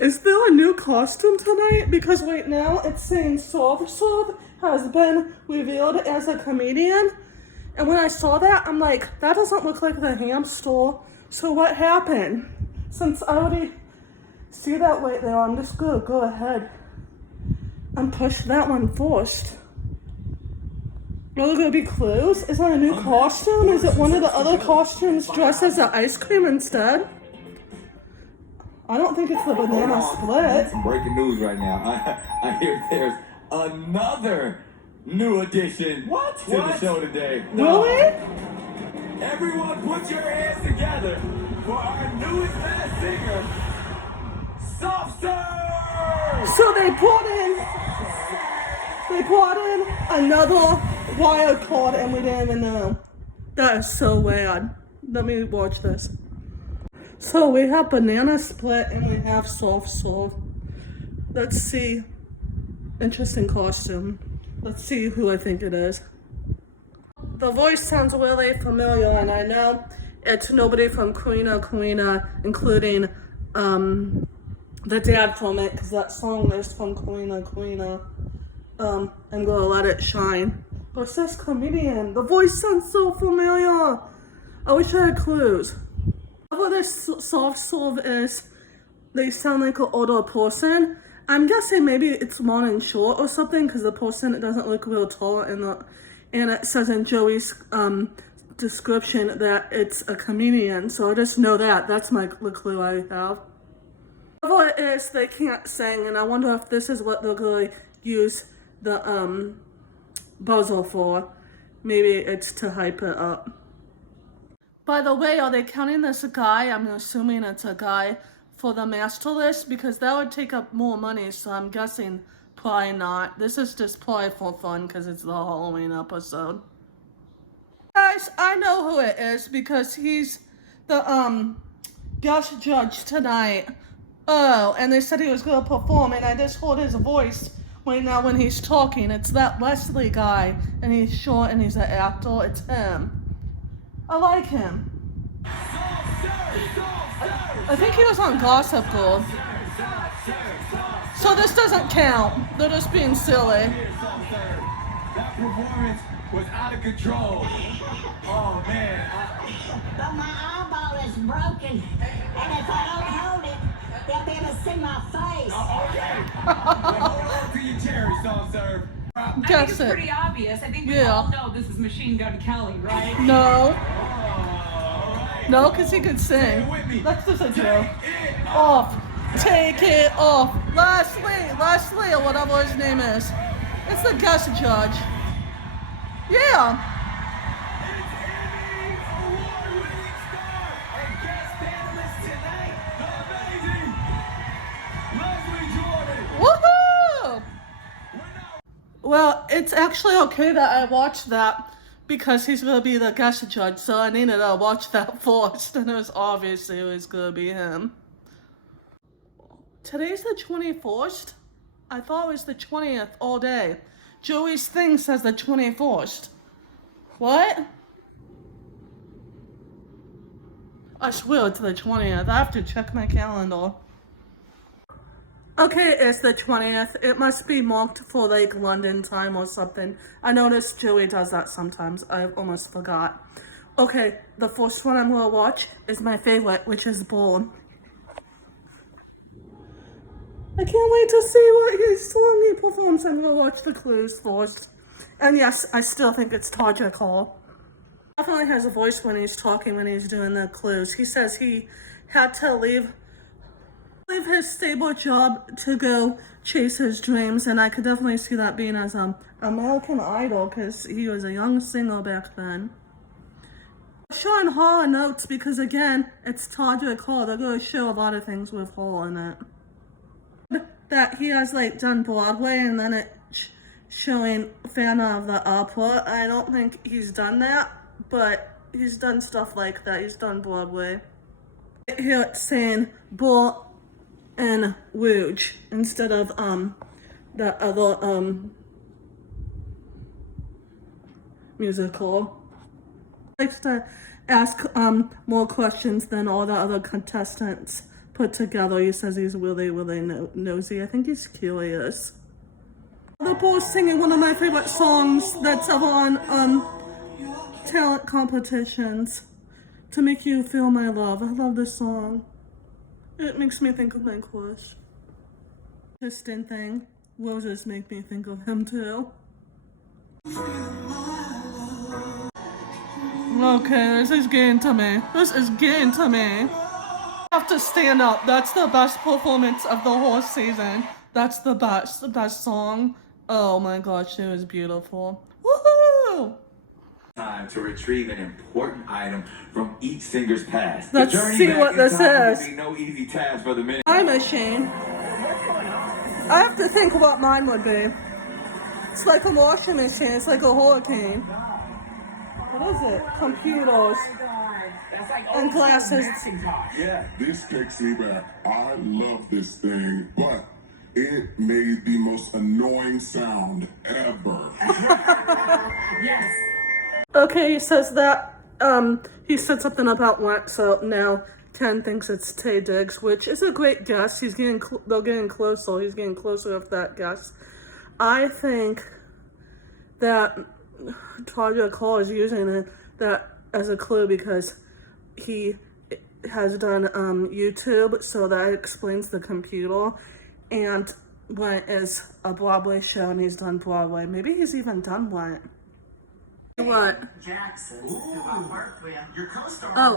Is there a new costume tonight? Because right now it's saying Sorb has been revealed as a comedian. And when I saw that, I'm like, that doesn't look like the ham store. So what happened? Since I already see that right there, I'm just gonna go ahead and push that one first. Are there gonna be clues? Is that a new costume? Is it one of the other costumes dressed as an ice cream instead? I don't think it's the banana split. Some breaking news right now. I hear there's another new addition to the show today. Really? Everyone put your hands together for our newest masked singer, Soft Serve! So they brought in another wild card and we didn't even know. That is so weird. Let me watch this. So we have banana split and we have soft serve. Let's see. Interesting costume. Let's see who I think it is. The voice sounds really familiar and I know it's nobody from Karina, including the dad from it, because that song is from Karina. I'm gonna let it shine. But it says comedian. The voice sounds so familiar. I wish I had clues. What this soft serve is, they sound like an older person. I'm guessing maybe it's long and short or something because the person doesn't look real tall and it says in Joey's description that it's a comedian. So I just know that. That's the clue I have. Whatever it is, they can't sing, and I wonder if this is what they're going to use the buzzer for. Maybe it's to hype it up. By the way, are they counting this a guy? I'm assuming it's a guy for the master list because that would take up more money, so I'm guessing probably not. This is just probably for fun because it's the Halloween episode. Guys, I know who it is because he's the guest judge tonight. Oh, and they said he was going to perform, and I just heard his voice right now when he's talking. It's that Leslie guy, and he's short and he's an actor. It's him. I like him. I think he was on Gossip Girl. So this doesn't count. They're just being silly. That performance was out of control. Oh man. But my eyeball is broken, and if I don't hold it, they'll be able to see my face. Okay. Well, hold on to your cherry, Soft Serve. I think it's pretty obvious. I think we all know this is Machine Gun Kelly, right? No. No, because he could sing. That's just a joke. Off. Take it off. Leslie, or whatever his name is. It's the guest judge. Yeah. Woohoo! Well, it's actually okay that I watched that because he's going to be the guest judge, so I needed to watch that first, and it was obvious it was going to be him. Today's the 21st? I thought it was the 20th all day. Joey's thing says the 21st. What? I swear it's the 20th. I have to check my calendar. Okay, it's the 20th. It must be marked for like London time or something. I noticed Joey does that sometimes. I almost forgot. Okay, the first one I'm gonna watch is my favorite, which is Born. I can't wait to see what his song he performs. I'm gonna watch the clues first. And yes, I still think it's Tarja Call. Definitely has a voice when he's talking, when he's doing the clues. He says he had to leave his stable job to go chase his dreams, and I could definitely see that being as American Idol because he was a young singer back then. Showing Hall in notes because again, it's Tarja Call. They're going to show a lot of things with Hall in it. That he has like done Broadway and then it's showing Phantom of the Opera. I don't think he's done that, but he's done stuff like that. He's done Broadway. Here it's saying Bull and Rouge instead of the other musical. Likes to ask more questions than all the other contestants put together. He says he's really, really nosy. I think he's curious. The bull singing one of my favorite songs that's on talent competitions. To Make You Feel My Love. I love this song. It makes me think of my crush. Interesting thing. Roses make me think of him too. Okay, this is getting to me. This is getting to me. I have to stand up. That's the best performance of the whole season. That's the best song. Oh my gosh, it was beautiful. Woohoo! Time to retrieve an important item from each singer's past. Let's The journey see back what in this time is. will be no easy task for the minute. Time machine. I have to think what mine would be. It's like a washing machine. It's like a hurricane. What is it? Computers. And glasses. Yeah. This Pixie back. I love this thing, but it made the most annoying sound ever. Yes. Okay, he says that, he said something about what, so now Ken thinks it's Taye Diggs, which is a great guess. He's getting, they're getting closer. He's getting closer with that guess. I think that Taja Cole is using that as a clue because he has done YouTube, so that explains the computer. And Went is a Broadway show, and he's done Broadway. Maybe he's even done Went. What? Jackson, who I work with. Your co-star. Oh,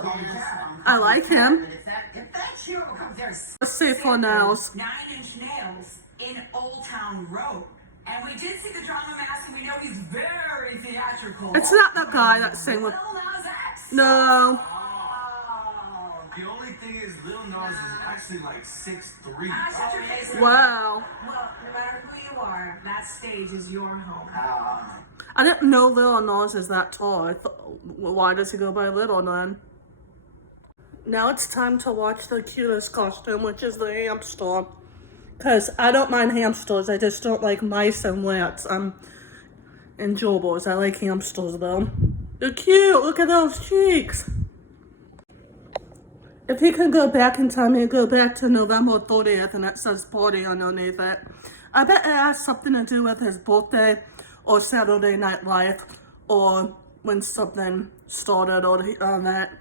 I like him. If that's you, it becomes very Let's see for nails. 9 Inch Nails in Old Town Road. And we did see the drama mask, and we know he's very theatrical. It's not the guy that sang with. Lil Nas X. No. Oh. The only thing is, Lil Nas is actually like 6'3". I shut your face. Wow. Well, no matter who you are, that stage is your home. I didn't know Lil Nas is that tall. I thought, well, why does he go by Little then? Now it's time to watch the cutest costume, which is the hamster. Because I don't mind hamsters, I just don't like mice and rats. And gerbils. I like hamsters though. They're cute, look at those cheeks. If he could go back in time, he'd go back to November 30th and it says party underneath it. I bet it has something to do with his birthday or Saturday Night Live or when something started or that.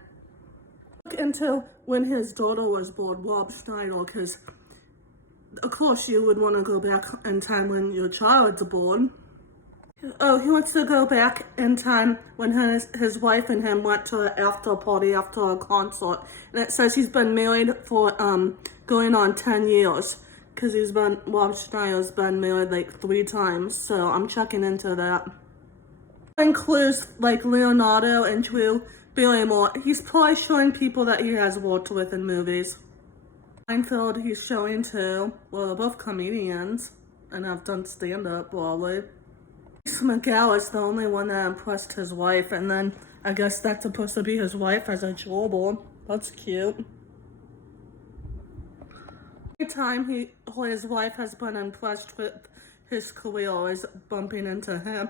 Look into when his daughter was born, Rob Schneider, because of course you would want to go back in time when your child's born. Oh, he wants to go back in time when his wife and him went to an after party after a concert. And it says he's been married for going on 10 years. Because Rob Schneider's been married like 3 times. So I'm checking into that. Includes like Leonardo and Drew Barrymore. He's probably showing people that he has worked with in movies. Seinfeld he's showing too. Well, they're both comedians. And have done stand-up probably. Miguel is the only one that impressed his wife, and then I guess that's supposed to be his wife as a gerbil. That's cute. Every time his wife has been impressed with his career is bumping into him.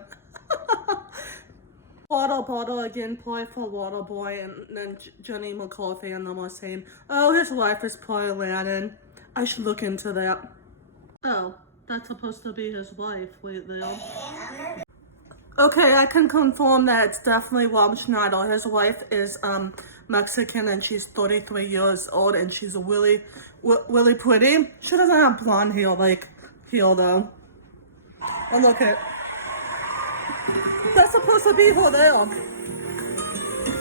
Water bottle again, play for Waterboy, and then Jenny McCarthy and them are saying, oh, his wife is probably Aladdin. I should look into that. Oh. That's supposed to be his wife. Wait there. Okay, I can confirm that it's definitely Rob Schneider. His wife is Mexican and she's 33 years old and she's really pretty. She doesn't have blonde hair like here though. Oh look at. That's supposed to be her there.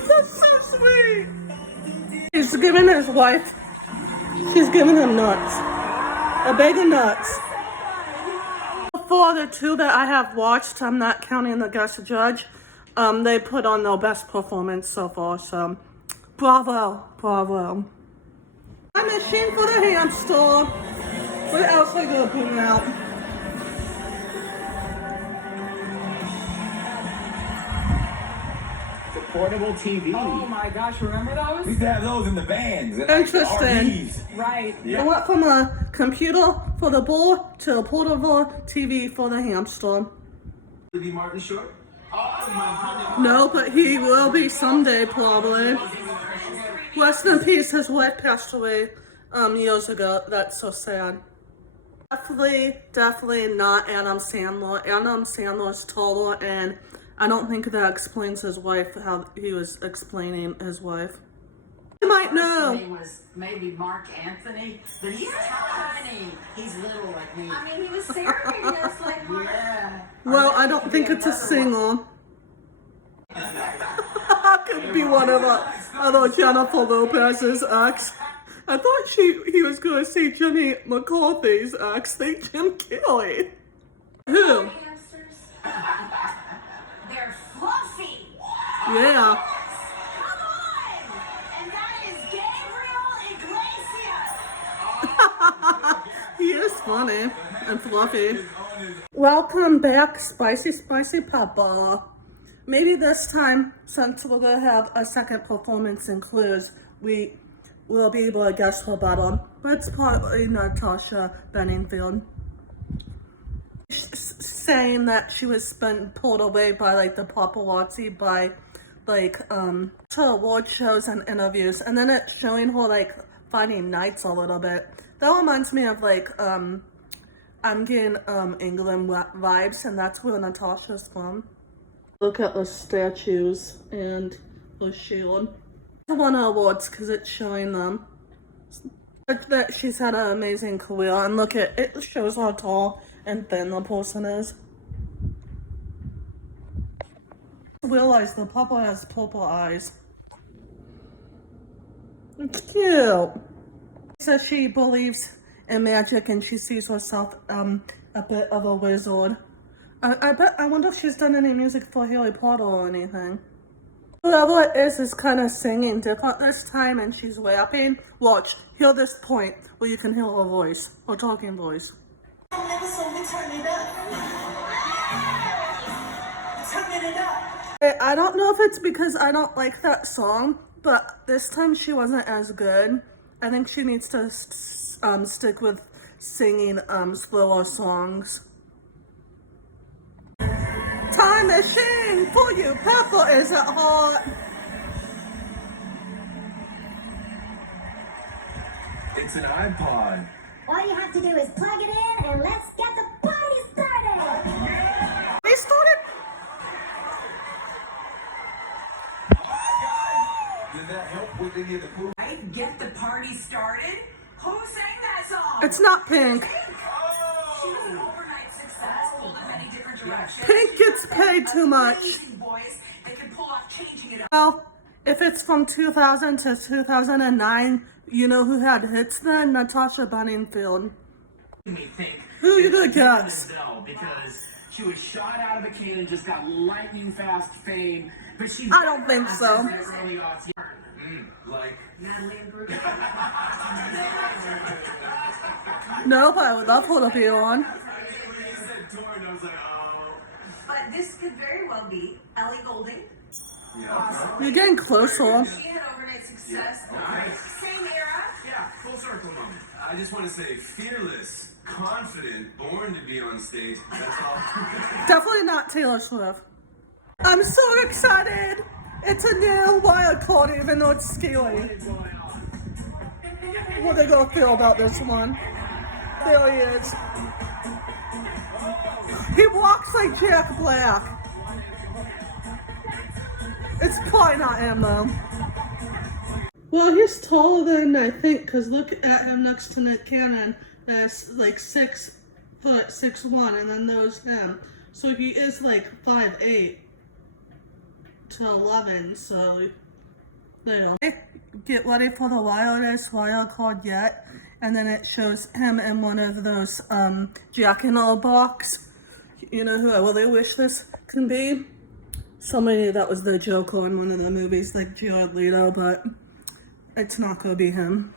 That's so sweet. He's giving his wife. She's giving him nuts. A bag of nuts. For the 2 that I have watched, I'm not counting the guest judge, they put on their best performance so far, so bravo, bravo. I'm machine for the hamster. What else are we gonna put out? It's a portable TV. Oh my gosh, remember We those? used to have those in the vans. And Interesting. RVs. Right. I went from a computer for the bull to a portable TV for the hamster. Lee Martin Short? Oh my goodness. No, but he will be someday, probably. Rest in peace, his wife passed away years ago. That's so sad. Definitely not Adam Sandler. Adam Sandler's taller, and I don't think that explains his wife, how he was explaining his wife. You might know. His name was maybe Mark Anthony, but he's tiny. He's little like me. I mean, he was serious, like, Yeah. Well, I don't think it's a single. Could be one of other Jennifer Lopez's ex. I thought he was going to say Jenny McCarthy's ex, think Jim Kelly. Who? hamsters. They're fluffy. Yeah. Come on! And that is Gabriel Iglesias. He is funny and fluffy. Welcome back, Spicy Papa. Maybe this time, since we're gonna have a second performance in Clues, we will be able to guess her better. But it's partly Natasha Bedingfield saying that she was been pulled away by like the paparazzi by like to award shows and interviews, and then it's showing her like finding nights a little bit. That reminds me of like I'm getting England vibes, and that's where Natasha's from. Look at the statues and the shield. I won awards because it's showing them that she's had an amazing career, and look at it, shows how tall and thin the person is. I realize the papa has purple eyes. It's cute. She says she believes in magic and she sees herself a bit of a wizard. I wonder if she's done any music for Harry Potter or anything. Whoever it is kind of singing different this time, and she's rapping. Watch, hear this point where you can hear her voice, her talking voice. Turn it up. Turn it up. I don't know if it's because I don't like that song, but this time she wasn't as good. I think she needs to stick with singing slower songs. Time machine for you, Pepper, is it hot? It's an iPod. All you have to do is plug it in and let's get the party started. They started. Did that help with any of the food? Right? Get the party started? Who sang that song? It's not Pink. She was an overnight success, pulled in many different directions. Pink gets paid too much. Amazing voice. They can pull off changing it up. Well, if it's from 2000 to 2009, you know who had hits then? Natasha Bedingfield. Me think Who you gonna it's guess? Adele, because she was shot out of a cannon, just got lightning fast fame, but she's I don't think so. in the early aughts. Like, Natalie Imbruglia. No, but I would love her to be on. you said torn, I was like, oh. But this could very well be Ellie Goulding. Yeah. You're getting closer. She had overnight success. Nice. Same era. Yeah, full circle moment. I just want to say fearless, confident, born to be on stage. That's all. Definitely not Taylor Swift. I'm so excited. It's a new wild card, even though it's scary. What are they gonna feel about this one? There he is. He walks like Jack Black. It's probably not him though. Well, he's taller than I think, because look at him next to Nick Cannon. That's like 6 foot 6'1", and then there's him. So he is like 5'8" to 11. So there. Get ready for the wildest wild card yet, and then it shows him in one of those Jack in the Box. You know who I really wish this can be? Somebody that was the Joker in one of the movies, like Jared Leto, but it's not gonna be him.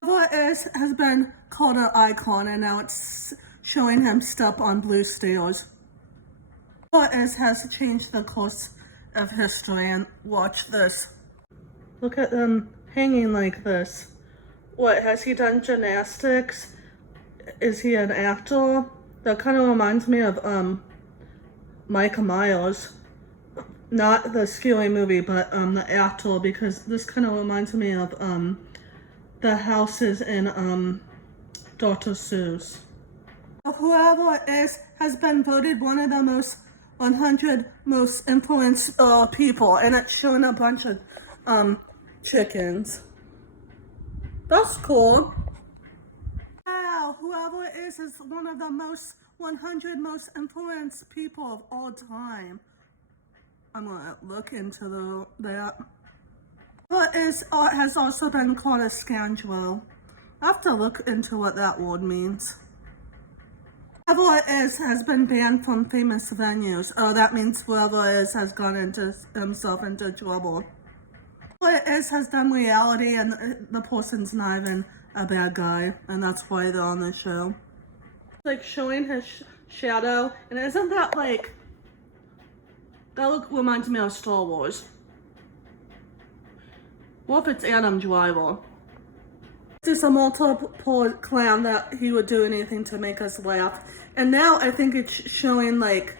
What has been called an icon, and now it's showing him step on blue stairs. What has changed the course of history, and watch this. Look at them hanging like this. What, has he done gymnastics? Is he an actor? That kind of reminds me of Mike Myers. Not the scary movie, but the actor, because this kind of reminds me of the houses in Dr. Seuss. Whoever it is has been voted one of the 100 most influenced people, and it's showing a bunch of chickens. That's cool. Wow, whoever it is one of the 100 most influenced people of all time. I'm gonna look into that. What is has also been called a scoundrel. I have to look into what that word means. Whoever it is has been banned from famous venues. Oh, that means whoever it is has gone into himself into trouble. Whoever it is has done reality, and the person's not even a bad guy, and that's why they're on the show. Like showing his shadow, and isn't that like that reminds me of Star Wars? What if it's Adam Driver? Just a multiple clown that he would do anything to make us laugh. And now I think it's showing like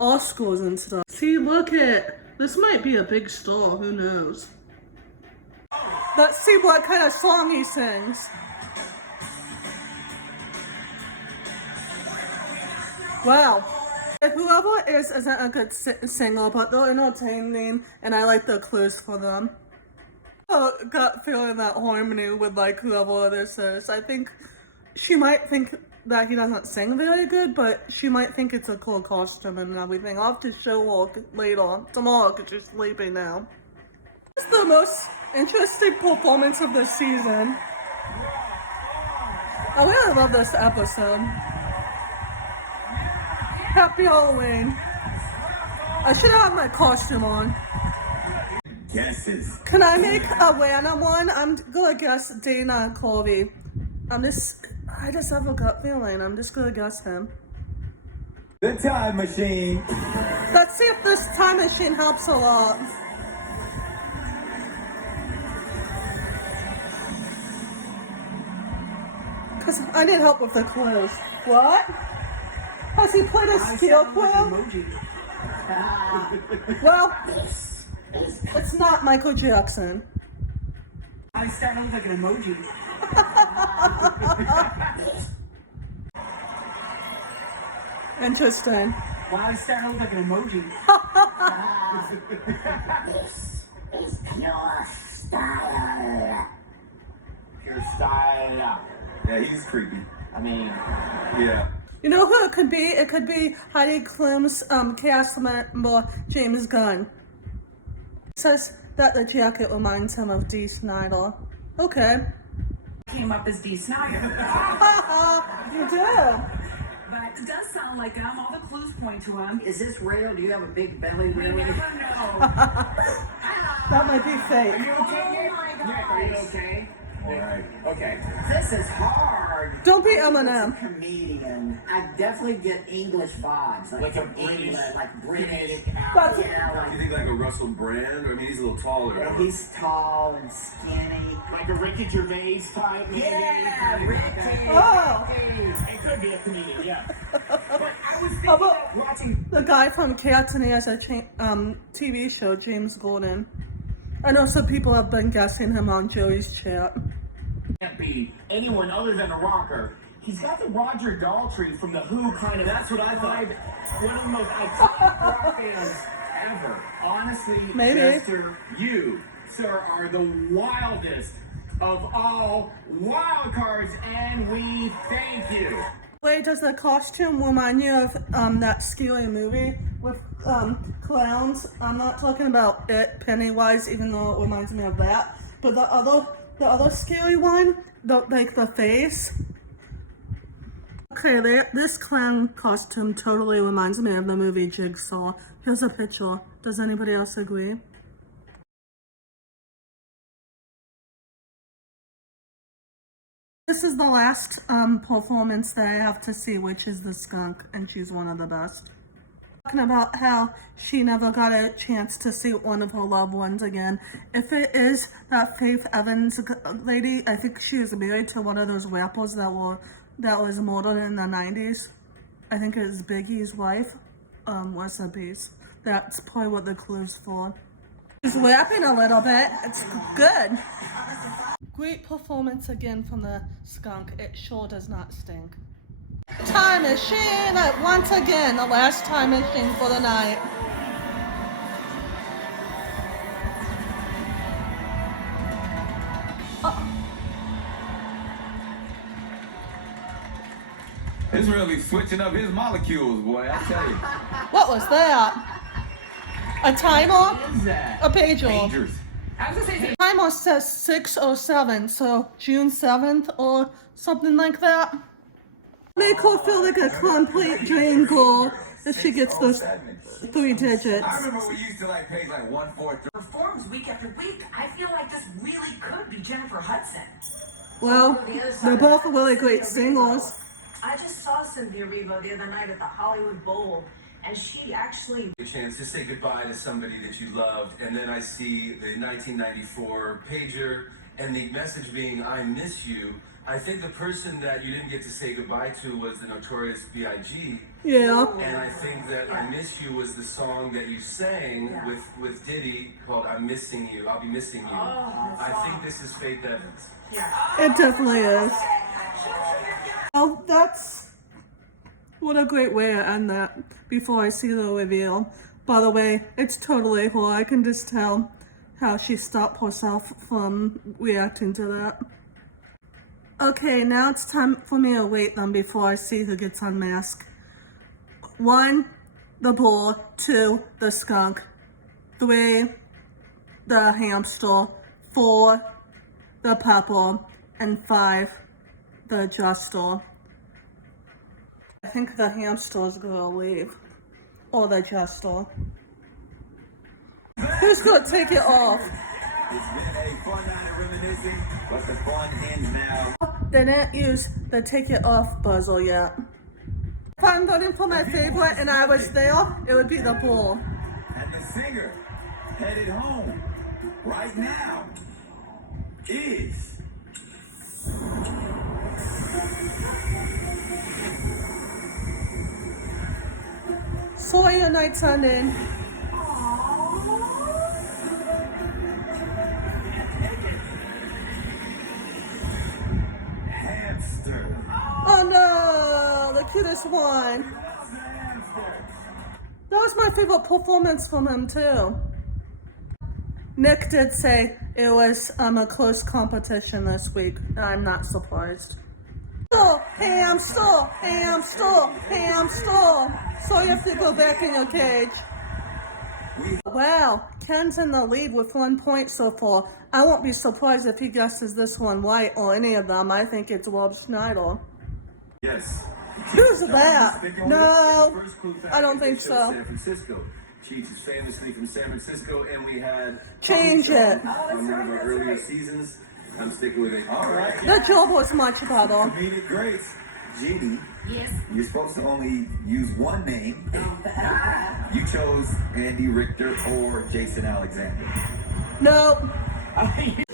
all schools and stuff. See, look at this, might be a big star, who knows? Let's see what kind of song he sings. Wow. Whoever it is isn't a good singer, but they're entertaining, and I like the clues for them. Oh, gut feeling that harmony with like whoever this is. I think she might think that he doesn't sing very good, but she might think it's a cool costume and everything. I'll have to show her later, tomorrow, because she's sleeping now. It's the most interesting performance of the season. I really love this episode. Happy Halloween. I should have my costume on. Guesses. Can I make a random one? I'm gonna guess Dana Colby. I just have a gut feeling. I'm just gonna guess him. The time machine. Let's see if this time machine helps a lot. Cause I need help with the clues. What? Has he played a steel clue? Well, it's not Michael Jackson. I start to look like an emoji. Interesting. Wow, I start to look like an emoji. This is pure style. Pure style. Yeah, he's creepy. I mean, Yeah. You know who it could be? It could be Heidi Klum's cast member, James Gunn. It says that the jacket reminds him of Dee Snider. Okay. Came up as Dee Snider. You do. But it does sound like him. All the clues point to him. is this real? Do you have a big belly, We really? never know. That might be fake. Okay? Oh my Nick, are you gosh. okay? Alright. Okay. This is hard. Don't be Eminem. Comedian. I definitely get English vibes. Like a British, like British. That's- Yeah, You think like a Russell Brand? I mean, he's a little taller. like he's tall and skinny. Like a Ricky Gervais type. Yeah, Ricky. Oh. It could be a comedian, yeah. But I was thinking How about watching. the guy from Cats, and he has a TV show, James Gordon. I know some people have been guessing him on Joey's chat. Can't be anyone other than a rocker. He's got the Roger Daltrey from The Who kind of. That's what I thought. One of the most iconic rock bands ever. Honestly, Maybe. Chester, you, sir, are the wildest of all wild cards, and we thank you. Wait, does the costume remind you of that scary movie with clowns? I'm not talking about it, Pennywise, even though it reminds me of that. But the other scary one, the face. Okay, this clown costume totally reminds me of the movie Jigsaw. Here's a picture. Does anybody else agree? This is the last performance that I have to see, which is the skunk, and she's one of the best. Talking about how she never got a chance to see one of her loved ones again. If it is that Faith Evans lady, I think she was married to one of those rappers that was murdered in the 90s. I think it was Biggie's wife. Rest in peace. That's probably what the clue's for. She's rapping a little bit. It's good. Great performance again from the skunk. It sure does not stink. Time machine once again, the last time machine for the night. It's really switching up his molecules, boy, I tell you. What was that? A timer? What is that? A pager. Pagers. I was gonna say, Timer says 6:07, so June 7th or something like that. Make her feel like a complete dream girl if she gets those 3 digits. I remember we used to like page like 143. Performs week after week. I feel like this really could be Jennifer Hudson. Well, they're both really great singers. I just saw Cynthia Erivo the other night at the Hollywood Bowl, and she actually... A chance to say goodbye to somebody that you loved, and then I see the 1994 pager and the message being, I miss you. I think the person that you didn't get to say goodbye to was the Notorious B.I.G. Yeah. And I think that I Miss You was the song that you sang with Diddy called I'm Missing You. I'll be missing you. I think this is Faith Evans. It definitely is. Well, that's... What a great way to end that before I see the reveal. By the way, it's totally her. I can just tell how she stopped herself from reacting to that. Okay, now it's time for me to rate them before I see who gets unmasked. 1, the bull. 2, the skunk. 3, the hamster. 4, the pepper. And 5, the jester. I think the hamster's gonna leave. Or the jester. Who's gonna take it off? It's been a fun night of reminiscing, but the fun ends now. They didn't use the take it off buzzer yet. If I'm voting for my favorite and I was there, it would be the bull. And the singer headed home right now is... So your night's ending. Hamster. Oh no, the cutest one. That was my favorite performance from him too. Nick did say it was a close competition this week. I'm not surprised. Hamster, hamster, hamster. So you have to go back in your cage. Wow, Ken's in the lead with 1 point so far. I won't be surprised if he guesses this one right or any of them. I think it's Rob Schneider. Yes. Who's that? No, I don't think so. San Francisco. Chiefs is famously from San Francisco, and we had Change it. on one of our earlier seasons. I'm sticking with it. All right. The job was much better. Comedic grace. Jeannie. Yes. You're supposed to only use one name. You chose Andy Richter or Jason Alexander. No,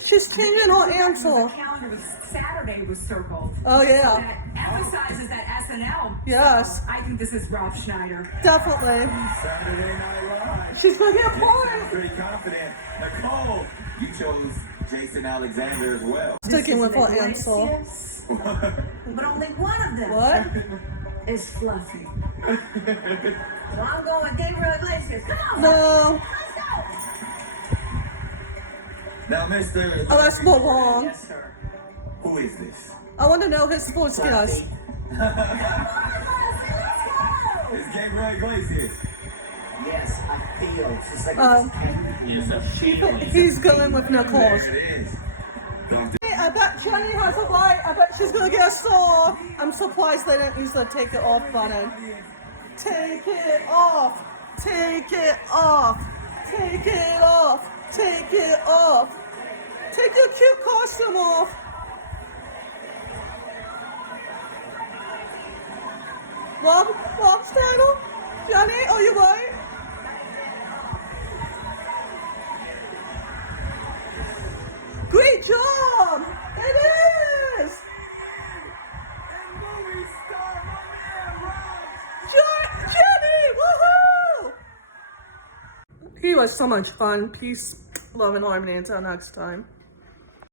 she's changing her The answer. calendar was Saturday was circled. Oh yeah, That emphasizes that SNL. yes, I think this is Rob Schneider. definitely. Saturday Night Live. She's gonna get a I'm point. pretty confident. Nicole, you chose Jason Alexander as well. Sticking with her answer. Yes. But only one of them What? is fluffy. So I'm going with Gabriel Iglesias. Come on. No, Now, Mr. oh that's more wrong. Yes, sir. Who is this? I want to know his sports guess. It's Gabriel Iglesias. Yes, I feel. It's like He's going with Nicole's. There it is. Don't Hey, I bet Jenny has a right. I bet she's gonna get a star. I'm surprised they didn't use the take it off button. Take it off. Take it off. Take it off. Take it off. Take your cute costume off. Rob's title? Jenny, are you right? Great job! It is! Jenny! Woohoo! He was so much fun. Peace, love, and harmony. Until next time.